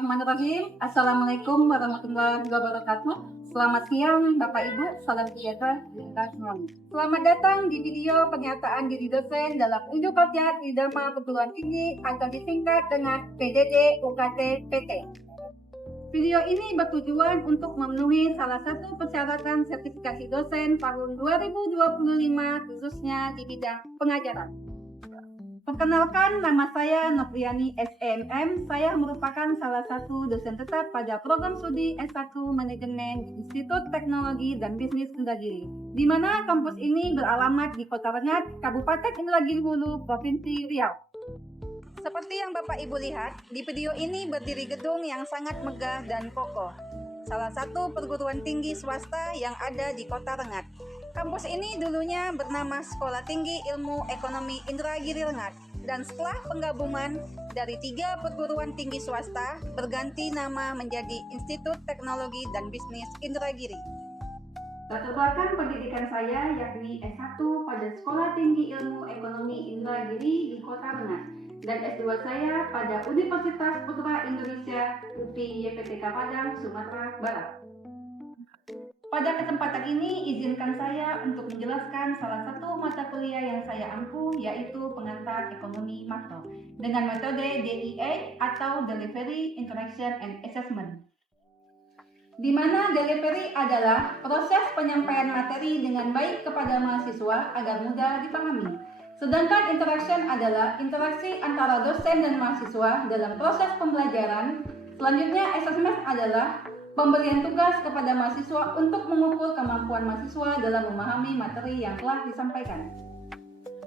Bismillahirrahmanirrahim. Assalamualaikum warahmatullahi wabarakatuh. Selamat siang Bapak Ibu, salam sejahtera kita semuanya. Selamat datang di video pernyataan diri dosen dalam unjuk kerja di Dharma Perguruan Tinggi atau disingkat dengan PDD UKT PT. Video ini bertujuan untuk memenuhi salah satu persyaratan sertifikasi dosen tahun 2025 khususnya di bidang pengajaran. Perkenalkan, nama saya Nopriani SMM. Saya merupakan salah satu dosen tetap pada program studi S1 Manajemen di Institut Teknologi dan Bisnis Indragiri, di mana kampus ini beralamat di Kota Rengat, Kabupaten Indragiri Hulu, Provinsi Riau. Seperti yang Bapak Ibu lihat, di video ini berdiri gedung yang sangat megah dan kokoh. Salah satu perguruan tinggi swasta yang ada di Kota Rengat. Kampus ini dulunya bernama Sekolah Tinggi Ilmu Ekonomi Indragiri Rengat, dan setelah penggabungan dari 3 perguruan tinggi swasta berganti nama menjadi Institut Teknologi dan Bisnis Indragiri. Latar belakang pendidikan saya yakni S1 pada Sekolah Tinggi Ilmu Ekonomi Indragiri di Kota Rengat, dan S2 saya pada Universitas Putra Indonesia UPI YPTK Padang, Sumatera Barat. Pada kesempatan ini, izinkan saya untuk menjelaskan salah satu mata kuliah yang saya ampu, yaitu pengantar ekonomi makro, dengan metode DIA atau Delivery, Interaction, and Assessment. Di mana delivery adalah proses penyampaian materi dengan baik kepada mahasiswa agar mudah dipahami. Sedangkan interaction adalah interaksi antara dosen dan mahasiswa dalam proses pembelajaran. Selanjutnya, assessment adalah pemberian tugas kepada mahasiswa untuk mengukur kemampuan mahasiswa dalam memahami materi yang telah disampaikan.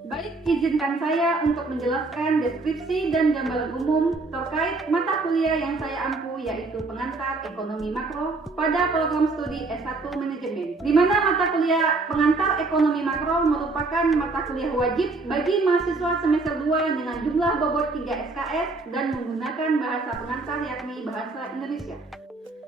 Baik, izinkan saya untuk menjelaskan deskripsi dan gambaran umum terkait mata kuliah yang saya ampu, yaitu pengantar ekonomi makro pada program studi S1 Manajemen, di mana mata kuliah pengantar ekonomi makro merupakan mata kuliah wajib bagi mahasiswa semester 2 dengan jumlah bobot 3 SKS dan menggunakan bahasa pengantar yakni bahasa Indonesia.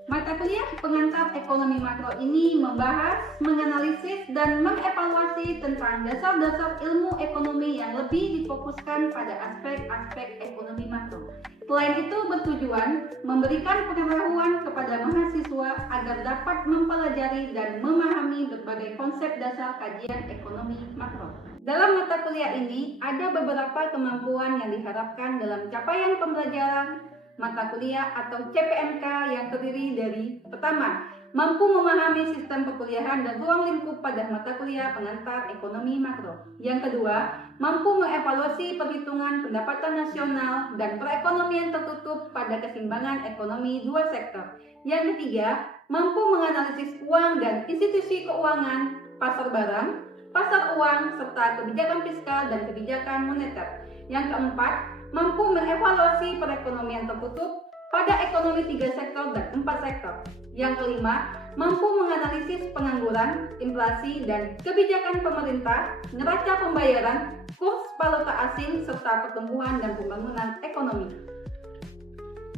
Mata kuliah pengantar ekonomi makro ini membahas, menganalisis, dan mengevaluasi tentang dasar-dasar ilmu ekonomi yang lebih difokuskan pada aspek-aspek ekonomi makro. Selain itu bertujuan memberikan pengetahuan kepada mahasiswa agar dapat mempelajari dan memahami berbagai konsep dasar kajian ekonomi makro. Dalam mata kuliah ini ada beberapa kemampuan yang diharapkan dalam capaian pembelajaran mata kuliah atau CPMK yang terdiri dari: pertama, mampu memahami sistem perkuliahan dan ruang lingkup pada mata kuliah pengantar ekonomi makro. Yang kedua, mampu mengevaluasi perhitungan pendapatan nasional dan perekonomian tertutup pada keseimbangan ekonomi 2 sektor. Yang ketiga, mampu menganalisis uang dan institusi keuangan, pasar barang, pasar uang, serta kebijakan fiskal dan kebijakan moneter. Yang keempat, mampu mengevaluasi perekonomian tertutup pada ekonomi 3 sektor dan 4 sektor. Yang kelima, mampu menganalisis pengangguran, inflasi, dan kebijakan pemerintah, neraca pembayaran, kurs valuta asing, serta pertumbuhan dan pembangunan ekonomi.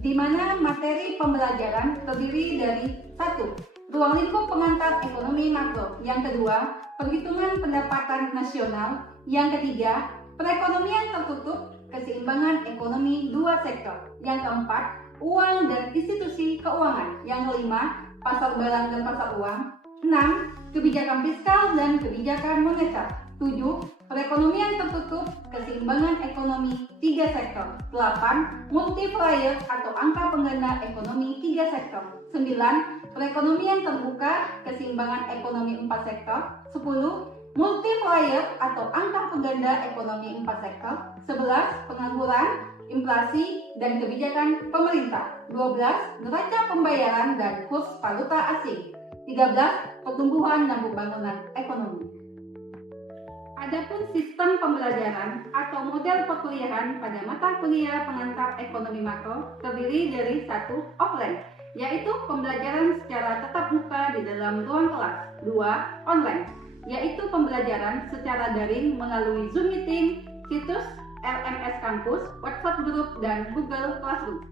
Di mana materi pembelajaran terdiri dari: 1. Ruang lingkup pengantar ekonomi makro. Yang kedua, perhitungan pendapatan nasional. Yang ketiga, perekonomian tertutup, keseimbangan ekonomi 2 sektor. Yang keempat, uang dan institusi keuangan. Yang kelima, pasar barang dan pasar uang. 6. Kebijakan fiskal dan kebijakan moneter. 7. Perekonomian tertutup, keseimbangan ekonomi 3 sektor. 8. Multiplier atau angka pengganda ekonomi 3 sektor. 9. Perekonomian terbuka, keseimbangan ekonomi 4 sektor. 10. Multiplier atau angka pengganda ekonomi 4 sektor. 11. Pengangguran, inflasi, dan kebijakan pemerintah. 12. Neraca pembayaran dan kurs valuta asing. 13. Pertumbuhan dan pembangunan ekonomi. Adapun sistem pembelajaran atau model perkuliahan pada mata kuliah pengantar ekonomi makro terdiri dari: 1. Offline, yaitu pembelajaran secara tatap muka di dalam ruang kelas. 2. Online, yaitu pembelajaran secara daring melalui Zoom Meeting, situs LMS Kampus, WhatsApp Group, dan Google Classroom.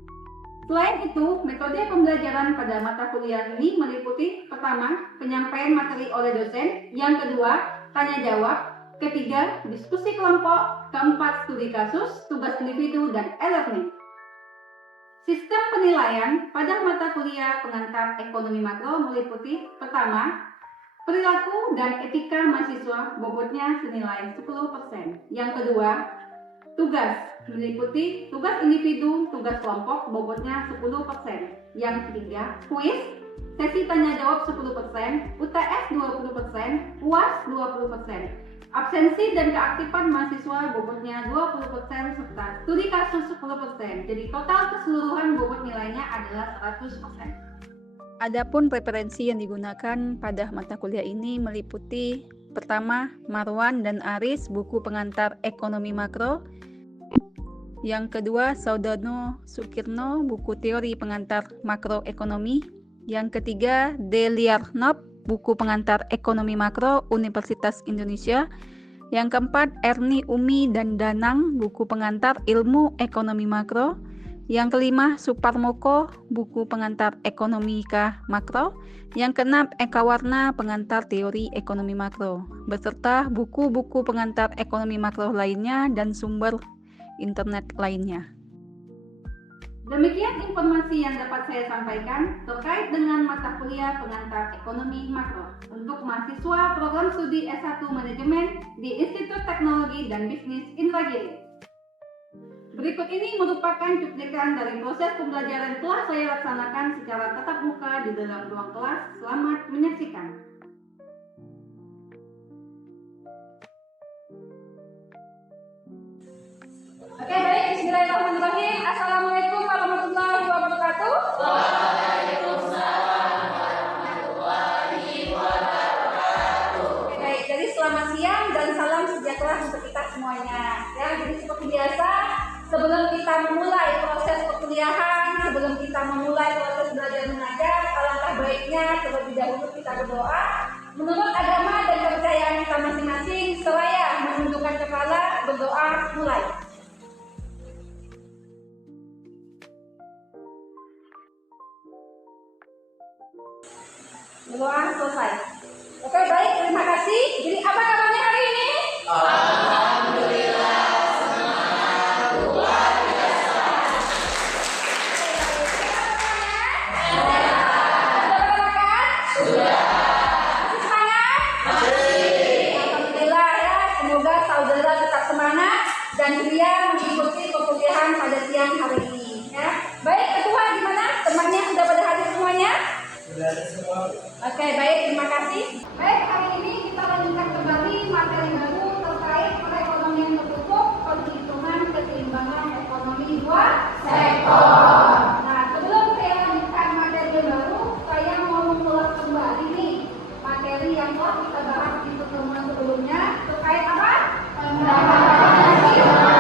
Selain itu, metode pembelajaran pada mata kuliah ini meliputi: pertama, penyampaian materi oleh dosen. Yang kedua, tanya jawab. Ketiga, diskusi kelompok. Keempat, studi kasus, tugas individu, dan e-learning. Sistem penilaian pada mata kuliah pengantar ekonomi makro meliputi pertama, perilaku dan etika mahasiswa bobotnya senilai 10%. Yang kedua, tugas meliputi tugas individu, tugas kelompok bobotnya 10%. Yang ketiga, kuis, sesi tanya jawab 10%, UTS 20%, UAS 20%. Absensi dan keaktifan mahasiswa bobotnya 20% serta studi kasus 10%. Jadi total keseluruhan bobot nilainya adalah 100%. Adapun referensi yang digunakan pada mata kuliah ini meliputi pertama, Marwan dan Aris, buku pengantar ekonomi makro. Yang kedua, Saudono Sukirno, buku teori pengantar makroekonomi. Yang ketiga, Deliarnov, buku pengantar ekonomi makro Universitas Indonesia. Yang keempat, Erni Umi dan Danang, buku pengantar ilmu ekonomi makro. Yang kelima, Suparmoko, buku pengantar ekonomika makro. Yang keenam, Eka Warna, pengantar teori ekonomi makro, beserta buku-buku pengantar ekonomi makro lainnya dan sumber internet lainnya. Demikian informasi yang dapat saya sampaikan terkait dengan mata kuliah pengantar ekonomi makro untuk mahasiswa program studi S1 Manajemen di Institut Teknologi dan Bisnis Indragiri. Berikut ini merupakan cuplikan dari proses pembelajaran telah saya laksanakan secara tatap muka di dalam ruang kelas. Selamat menyaksikan. Oke, baik. Bismillahirrahmanirrahim. Assalamualaikum warahmatullahi wabarakatuh. Waalaikumsalam warahmatullahi wabarakatuh. Oke, baik. Jadi selamat siang dan salam sejahtera untuk kita semuanya. Ya, jadi seperti biasa, sebelum kita memulai proses perkuliahan, sebelum kita memulai proses belajar mengajar, alangkah baiknya terlebih dahulu kita berdoa menurut agama dan kepercayaan kita masing-masing. Seraya menundukkan kepala, berdoa, mulai. Berdoa selesai. Oke, baik, terima kasih. Jadi apa kabarnya hari ini? Alhamdulillah, semangat luar biasa. Sudah. Masih semangat? Masih. Alhamdulillah ya, semoga saudara tetap semangat dan ceria mengikuti perkuliahan pada siang hari ini. Ya, baik, ketua gimana? Temannya sudah pada hadir semuanya? Sudah semua. Oke, baik, terima kasih. Baik, hari ini kita lanjutkan kembali materi baru terkait perekonomian tertutup, penghitungan keseimbangan ekonomi dua sektor. Nah, sebelum saya lanjutkan materi yang baru, saya mau mengulas kembali nih materi yang telah kita bahas di pertemuan sebelumnya terkait apa? Pendapatan nasional.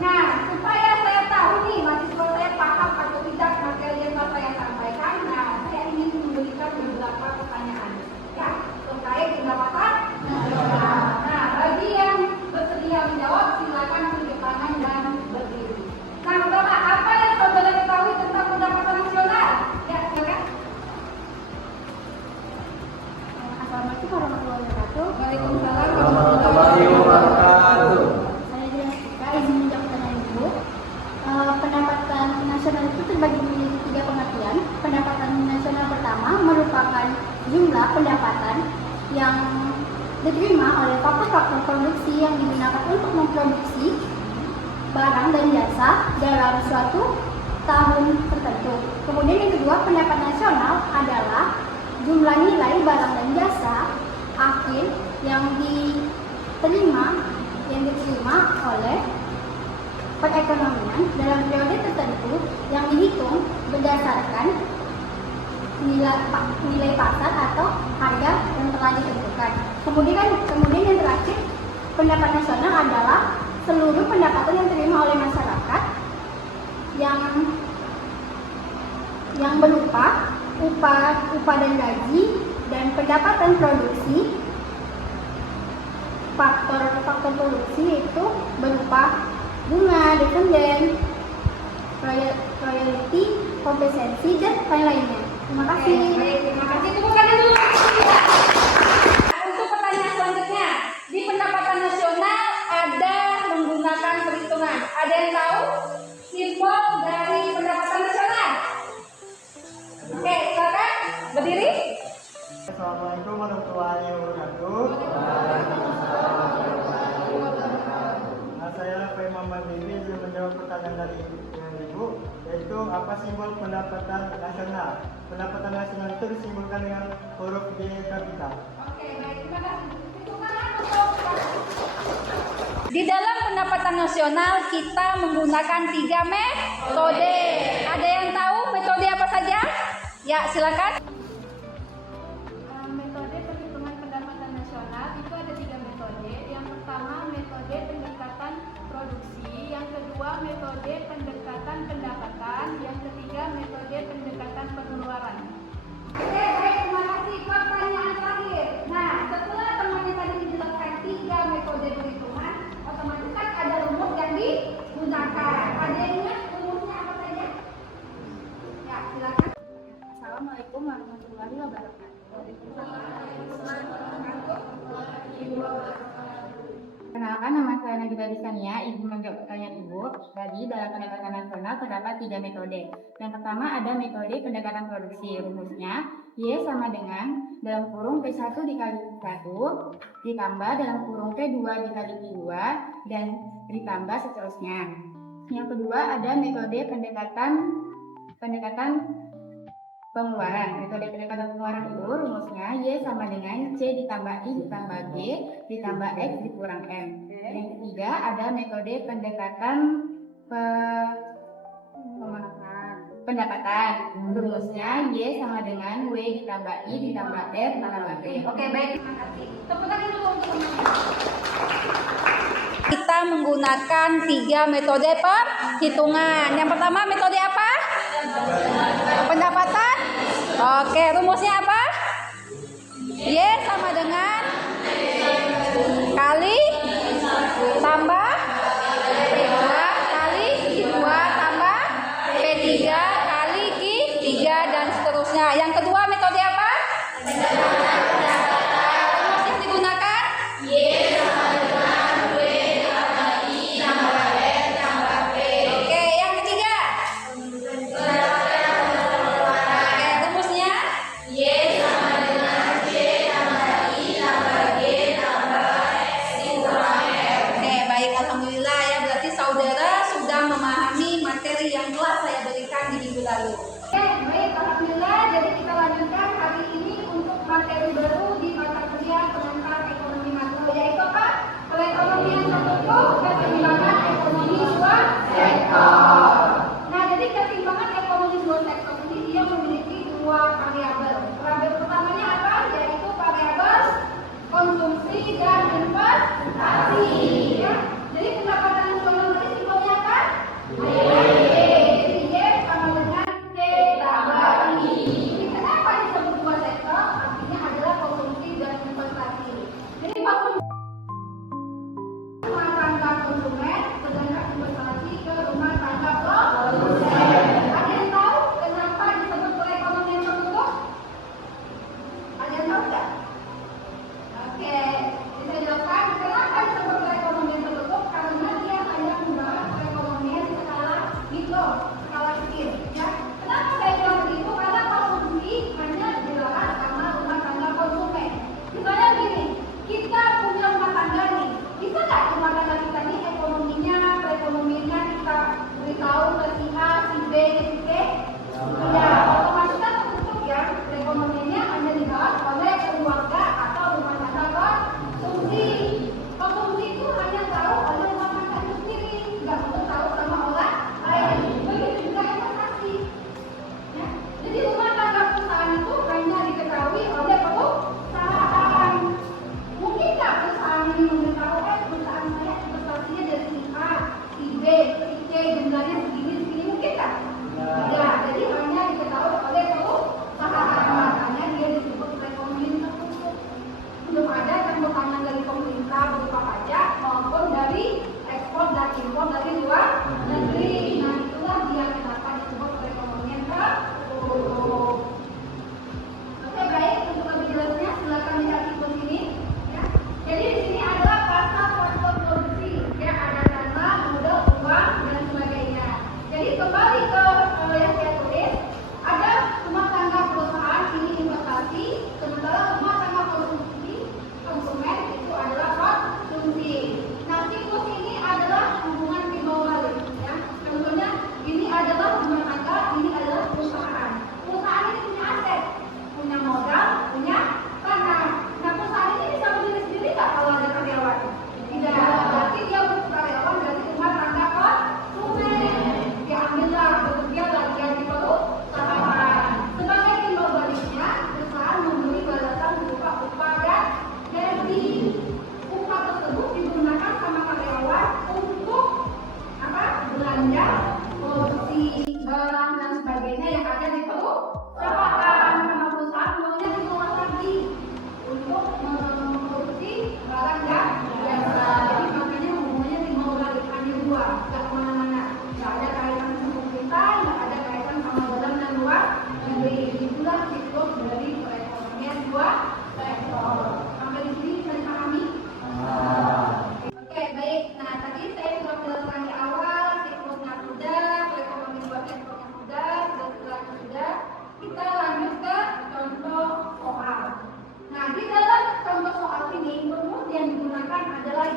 Nah, supaya saya tahu nih mahasiswa saya paham atau tidak materi yang telah saya sampaikan, nah saya ingin memberikan beberapa pertanyaan ya terkait pendapatan nasional. Nah, bagi yang bersedia menjawab silakan tunjuk tangan dan berdiri. Nah, pertama, apa yang saudara ketahui tentang pendapatan nasional? Ya, silakan. Assalamualaikum warahmatullahi wabarakatuh. Waalaikumsalam Warahmatullahi wabarakatuh. Saya Jessica, izin menjawab pertanyaan Ibu. Pendapatan nasional itu terbagi menjadi 3 pengertian. Pendapatan nasional pertama merupakan jumlah pendapatan yang diterima oleh faktor-faktor produksi yang digunakan untuk memproduksi barang dan jasa dalam suatu tahun tertentu. Kemudian yang kedua, pendapatan nasional adalah jumlah nilai barang dan jasa akhir yang diterima oleh perekonomian dalam periode tertentu yang dihitung berdasarkan nilai pasar atau harga yang telah ditentukan. Kemudian yang terakhir, pendapatan nasional adalah seluruh pendapatan yang diterima oleh masyarakat yang berupa upah dan gaji dan pendapatan produksi. Faktor produksi itu berupa bunga, dividen, royalti, kompensasi, dan lain-lainnya. Terima kasih. Baik, terima kasih. Tepuk tangan dulu. Untuk pertanyaan selanjutnya, di pendapatan nasional ada menggunakan perhitungan. Ada yang tahu simbol dari pendapatan warahmatullahi wabarakatuh. Nah, saya Pak Muhammad Bibi ingin menjawab pertanyaan dari Ibu, yaitu apa simbol pendapatan nasional? Pendapatan nasional itu disimbolkan dengan huruf D kapital. Oke, baik. Terima kasih. Hitungan untuk Di dalam pendapatan nasional kita menggunakan 3 metode. Ada yang tahu metode apa saja? Ya, silakan. Metode perhitungan pendapatan nasional itu ada 3 metode. Yang pertama metode pendekatan produksi, yang kedua metode pendekatan pendapatan, yang ketiga metode pendekatan pengeluaran. Oke, baik. Terima kasih. Pertanyaan terakhir. Nah, setelah temannya tadi dijelaskan 3 metode perhitungan, otomatis kan ada rumus yang digunakan. Ada yang ingat rumusnya apa saja? Ya, silakan. Assalamualaikum warahmatullahi wabarakatuh. Perkenalkan, nama saya Nagita Disania. Ibu menjawab pertanyaan Ibu. Tadi dalam pendekatan nasional terdapat 3 metode. Yang pertama ada metode pendekatan produksi. Rumusnya Y sama dengan dalam kurung P1 dikali 1 ditambah dalam kurung P2 dikali P2 dan ditambah seterusnya. Yang kedua ada metode pendekatan pengeluaran. Metode pendekatan pengeluaran itu rumusnya Y sama dengan C ditambah I ditambah G ditambah X dikurang M. Yang ketiga ada metode pendekatan pendapatan. Rumusnya Y sama dengan W ditambah I ditambah R ditambah B. Oke, baik. Terima kasih. Tepuk tangan dulu untuk teman-teman. Kita menggunakan 3 metode perhitungan. Yang pertama metode apa? Pendapatan. Oke, rumusnya apa? Y sama dengan kali tambah P2 kali Q2 tambah P3 kali Q3 dan seterusnya. Yang kedua metode apa? Rumus yang digunakan Oke, yang ketiga. Oke, rumusnya Oke, baik, alhamdulillah ya, berarti saudara sudah memahami materi yang telah saya berikan di minggu lalu. Oke, baik. Alhamdulillah. Jadi kita lanjutkan hari ini untuk materi baru di mata kuliah pengantar ekonomi makro, yaitu apa? Perekonomian tertutup, keseimbangan ekonomi dua sektor. Nah, jadi keseimbangan ekonomi dua sektor ini dia memiliki 2 variabel. Variabel pertamanya apa? Yaitu variabel konsumsi dan investasi. Ya. Jadi pendapatan nasional tadi simbolnya apa? Jadi Y sama dengan C tambah I. Jadi kenapa disebut 2 sektor? Artinya adalah konsumsi dan investasi. Jadi konsumsi rumah tangga konsumen, sedangkan investasi ke rumah tangga produsen. Ada yang tahu kenapa disebut perekonomian tertutup? Ada yang tahu nggak? Oke, bisa jelaskan kenapa disebut perekonomian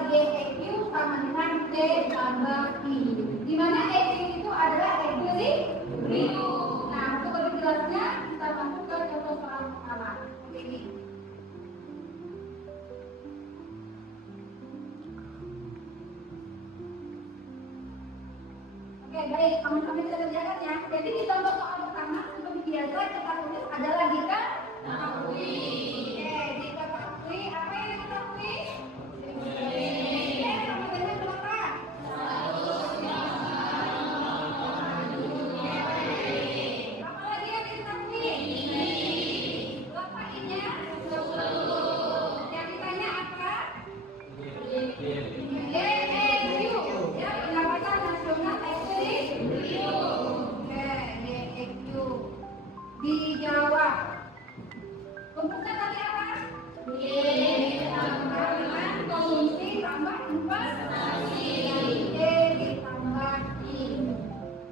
GEQ sama dengan D tambah I. Di mana EQ itu adalah equilibrium. Nah, untuk lebih jelasnya kita masuk ke contoh soal pertama. Ini. Oke, baik, kami bisa kerjakan ya. Jadi di contoh soal pertama, seperti biasa kita tulis adalah diketahui. Oke, diketahui apa yang diketahui? Sama dengan berapa? Apa lagi yang diketahui? Berapa ini? Yang ditanya apa? GEQ, ya, pendapatan nasional equilibrium. Oke, GEQ. Dijawab. Rumusnya tadi apa? Ditambah dengan konsumsi tambah investasi. D ditambah I.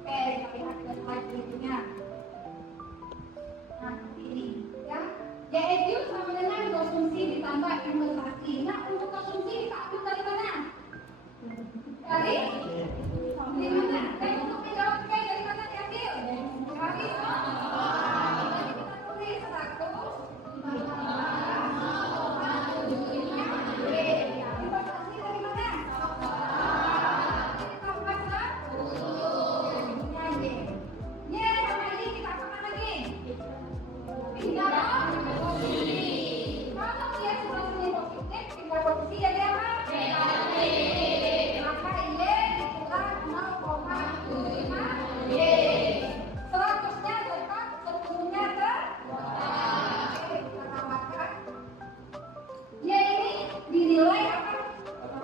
Oke, kita lihat ke slide berikutnya. Nah, ini ya. GEQ sama dengan konsumsi ditambah investasi. Nah, untuk konsumsi kita ambil dari mana? Dari mana? Dan untuk menjawab P dari mana diambil? Dari jadi kita tulis 100. Investasi dari mana? Ditambah 100. Y sama ini kita apakan lagi? Pindah posisi. Kalau dia sudah positif, pindah posisi jadi apa? Maka Y dikulang 0,75 Y. 100-nya tetap, 10-nya ke kita tambahkan. Y ini dinilai apa?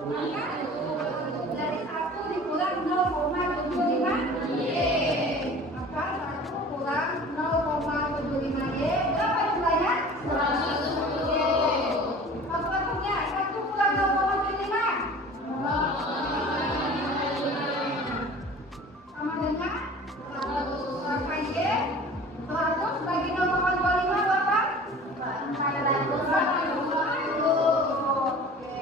Maka dari 1 dikulang 0,75 Y. Maka 1 kurang 0,75 Y. Berapa jumlahnya? 100 Y. Kalkulatornya 1 kurang 0,75 sama dengan 100. Maka Y 100 bagi 0,25 berapa? 420. Oke.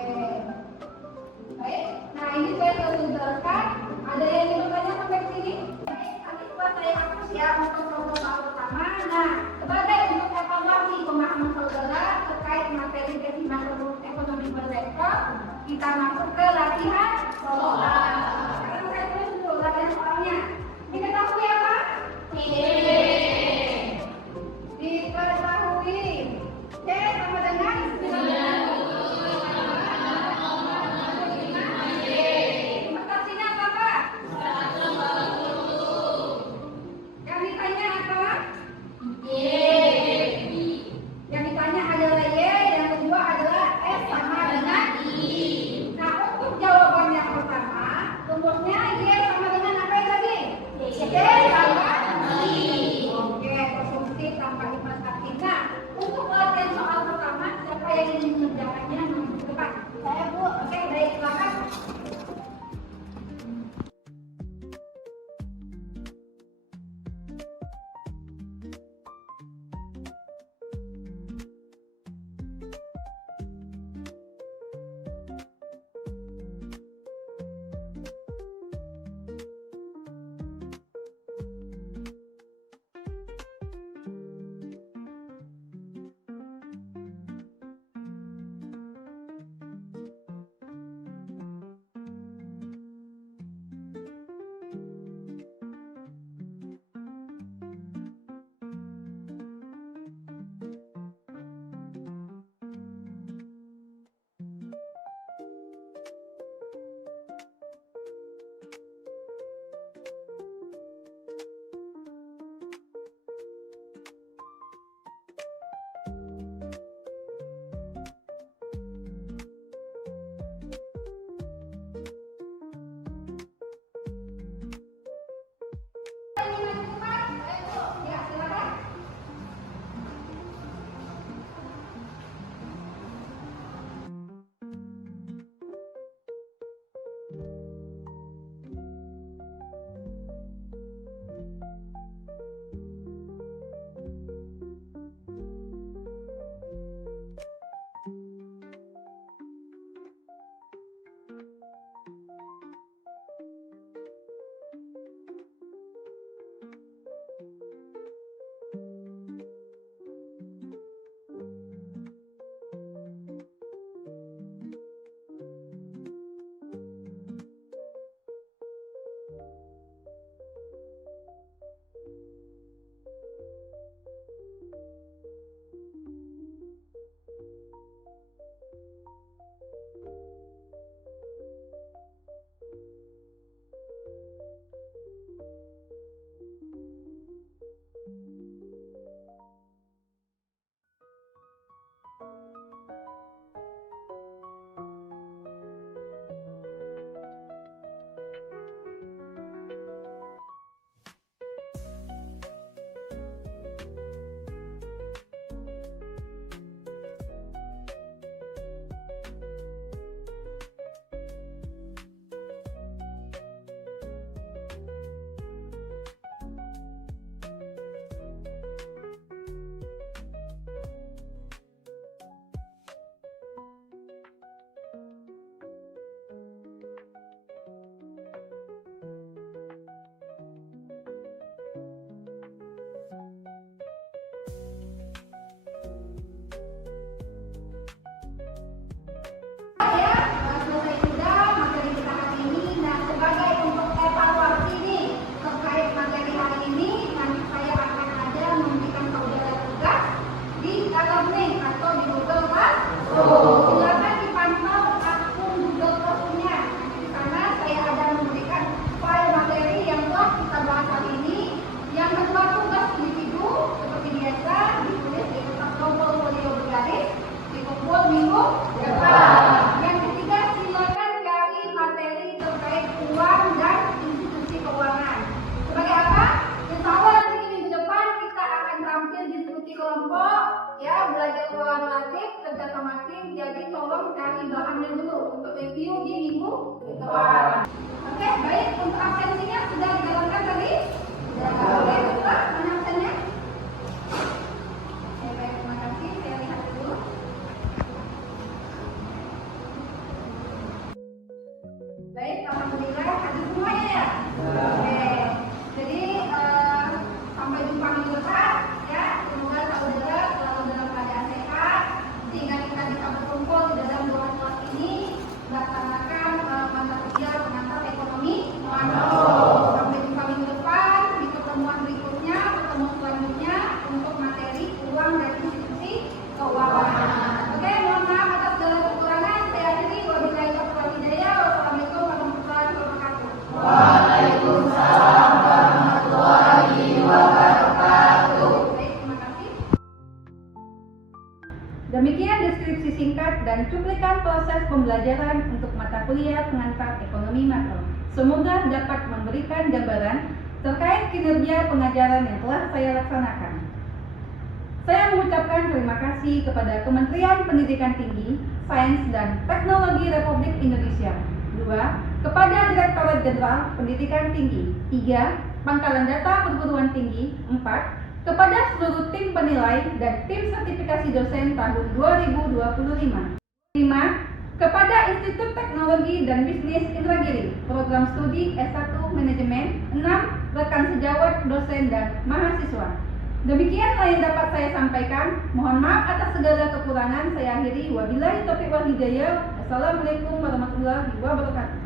Baik. Nah, ini saya sudah jelaskan. Ada yang ingin bertanya sampai ke sini? Baik, nanti setelah saya hapus ya untuk contoh soal pertama. Nah, sebagai untuk evaluasi pemahaman saudara terkait materi basic makroekonomi bersektor, kita masuk ke latihan soal. Sekarang saya tulis dulu latihan soalnya. Diketahui apa? Diketahui. C sama dengan 9,5 Y. Investasinya berapa? 140. Yang ditanya apa? Yang ditanya adalah Y, yang kedua adalah S sama dengan I. Nah, untuk jawaban yang pertama, rumusnya Y sama dengan apa yang tadi? Oke, baik. Untuk absensinya sudah dijalankan tadi? Sudah. Oke, betul. Mana absennya? Oke, baik. Terima kasih. Saya lihat dulu. Baik, alhamdulillah hadir semuanya ya. Oke. Jadi sampai jumpa minggu depan ya. Semoga saudara selalu dalam keadaan sehat sehingga kita bisa berkumpul di dalam ruang kelas ini melaksanakan mata kuliah pengantar ekonomi makro. Sampai jumpa minggu depan di pertemuan berikutnya, pertemuan selanjutnya untuk materi uang dan institusi keuangan. Oke, mohon maaf atas segala kekurangan. Saya akhiri. Wabillahi taufiq wal hidayah. Wassalamualaikum warahmatullahi wabarakatuh. Waalaikumsalam warahmatullahi wabarakatuh. Baik, terima kasih. Demikian deskripsi singkat dan cuplikan proses pembelajaran untuk mata kuliah pengantar ekonomi makro. Semoga dapat memberikan gambaran terkait kinerja pengajaran yang telah saya laksanakan. Saya mengucapkan terima kasih kepada Kementerian Pendidikan Tinggi, Sains dan Teknologi Republik Indonesia. 2. Kepada Direktorat Jenderal Pendidikan Tinggi. 3. Pangkalan Data Perguruan Tinggi. 4. Kepada seluruh tim penilai dan tim sertifikasi dosen tahun 2025. 5. Kepada Institut Teknologi dan Bisnis Indragiri, Program Studi S1 Manajemen. 6. Rekan sejawat dosen dan mahasiswa. Demikianlah yang dapat saya sampaikan. Mohon maaf atas segala kekurangan. Saya akhiri. Wabillahi taufiq wal hidayah. Assalamualaikum warahmatullahi wabarakatuh.